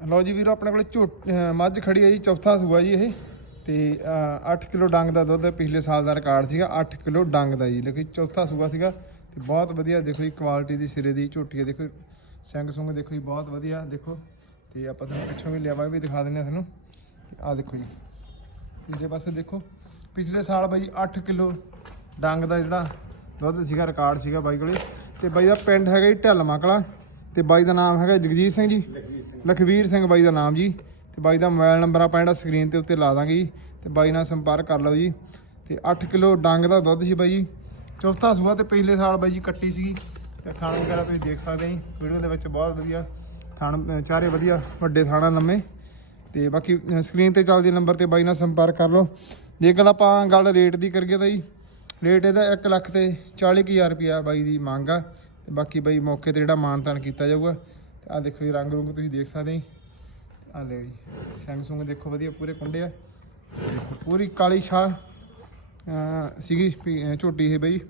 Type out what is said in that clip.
ਲਓ ਜੀ ਵੀਰੋ, ਆਪਣੇ ਕੋਲੇ ਝੋਟ ਮੱਝ ਖੜੀ ਹੈ ਜੀ, ਚੌਥਾ ਸੂਆ ਜੀ ਇਹ। ਤੇ 8 ਕਿਲੋ ਡੰਗ ਦਾ ਦੁੱਧ ਪਿਛਲੇ ਸਾਲ ਦਾ ਰਿਕਾਰਡ ਸੀਗਾ 8 ਕਿਲੋ ਡੰਗ ਦਾ ਜੀ। ਲੇਕਿਨ ਚੌਥਾ ਸੂਆ ਸੀਗਾ ਤੇ ਬਹੁਤ ਵਧੀਆ, ਦੇਖੋ ਜੀ ਕੁਆਲਿਟੀ ਦੀ ਸਿਰੇ ਦੀ ਝੋਟੀ ਹੈ, ਦੇਖੋ ਸਿੰਘ ਸੁੰਗ ਦੇਖੋ ਜੀ, ਬਹੁਤ ਵਧੀਆ, ਦੇਖੋ। ਤੇ ਆਪਾਂ ਤੁਹਾਨੂੰ ਪਿੱਛੋਂ ਵੀ ਲਿਆਵਾ ਵੀ ਦਿਖਾ ਦਿੰਦੇ ਆ ਤੁਹਾਨੂੰ। ਆ ਦੇਖੋ ਜੀ। ਪਿਛਲੇ ਪਾਸੇ ਦੇਖੋ, ਪਿਛਲੇ ਸਾਲ ਬਾਈ 8 ਕਿਲੋ ਡੰਗ ਦਾ ਜਿਹੜਾ ਦੁੱਧ ਸੀਗਾ, ਰਿਕਾਰਡ ਸੀਗਾ ਬਾਈ ਕੋਲੇ। ਤੇ ਬਾਈ ਦਾ ਪਿੰਡ ਹੈਗਾ ਜੀ ਢੱਲਮਾ ਕਲਾਂ ਤੇ ਬਾਈ ਦਾ ਨਾਮ ਹੈਗਾ ਜਗਜੀਤ ਸਿੰਘ ਜੀ। ਲਖਵੀਰ ਸਿੰਘ ਬਾਈ ਦਾ ਨਾਮ ਜੀ, ਤੇ ਬਾਈ ਦਾ ਮੋਬਾਈਲ ਨੰਬਰ ਆਪਾਂ ਜਿਹੜਾ ਸਕਰੀਨ ਤੇ ਉੱਤੇ ਲਾ ਦਾਂਗੇ ਜੀ, ਤੇ ਬਾਈ ਨਾਲ ਸੰਪਰਕ ਕਰ ਲਓ ਜੀ। ਤੇ 8 ਕਿਲੋ ਡੰਗ ਦਾ ਦੁੱਧ ਸੀ ਬਾਈ ਜੀ। ਚੌਥਾ ਸੂਆ ਤੇ ਪਿਛਲੇ ਸਾਲ ਬਾਈ ਜੀ ਕੱਟੀ ਸੀ ਤੇ ਥਾਣ ਵਗੈਰਾ ਤੁਸੀਂ ਦੇਖ ਸਕਦੇ ਹੋ ਜੀ, ਵੀਡੀਓ ਦੇ ਵਿੱਚ ਬਹੁਤ ਵਧੀਆ ਥਾਣ ਚਾਰੇ ਵਧੀਆ ਵੱਡੇ ਥਾਣਾ ਲੰਮੇ ਤੇ ਬਾਕੀ ਸਕਰੀਨ ਤੇ ਚੱਲਦੇ ਨੰਬਰ ਤੇ ਬਾਈ ਨਾਲ ਸੰਪਰਕ ਕਰ ਲਓ। ਜੇਕਰ ਆਪਾਂ ਗੱਲ ਰੇਟ ਦੀ ਕਰੀਏ ਤਾਂ ਜੀ, ਰੇਟ ਇਹਦਾ 1 ਲੱਖ ਤੇ 40000 ਰੁਪਿਆ ਬਾਈ ਦੀ ਮੰਗ ਆ। ਤੇ ਬਾਕੀ ਬਾਈ ਮੌਕੇ ਤੇ ਜਿਹੜਾ ਮਾਨਤਾਨ ਕੀਤਾ ਜਾਊਗਾ। ਤੇ ਆ ਦੇਖੋ ਜੀ, ਰੰਗ ਰੁੰਗ ਤੁਸੀਂ ਦੇਖ ਸਕਦੇ ਜੀ। ਆ ਲੈ ਜੀ ਸੈਮਸੰਗ ਦੇਖੋ ਵਧੀਆ, ਪੂਰੇ ਕੁੰਡੇ ਆ। ਪੂਰੀ ਕਾਲੀ ਛਾਹ ਸੀਗੀ ਝੋਟੀ ਇਹ ਬਈ।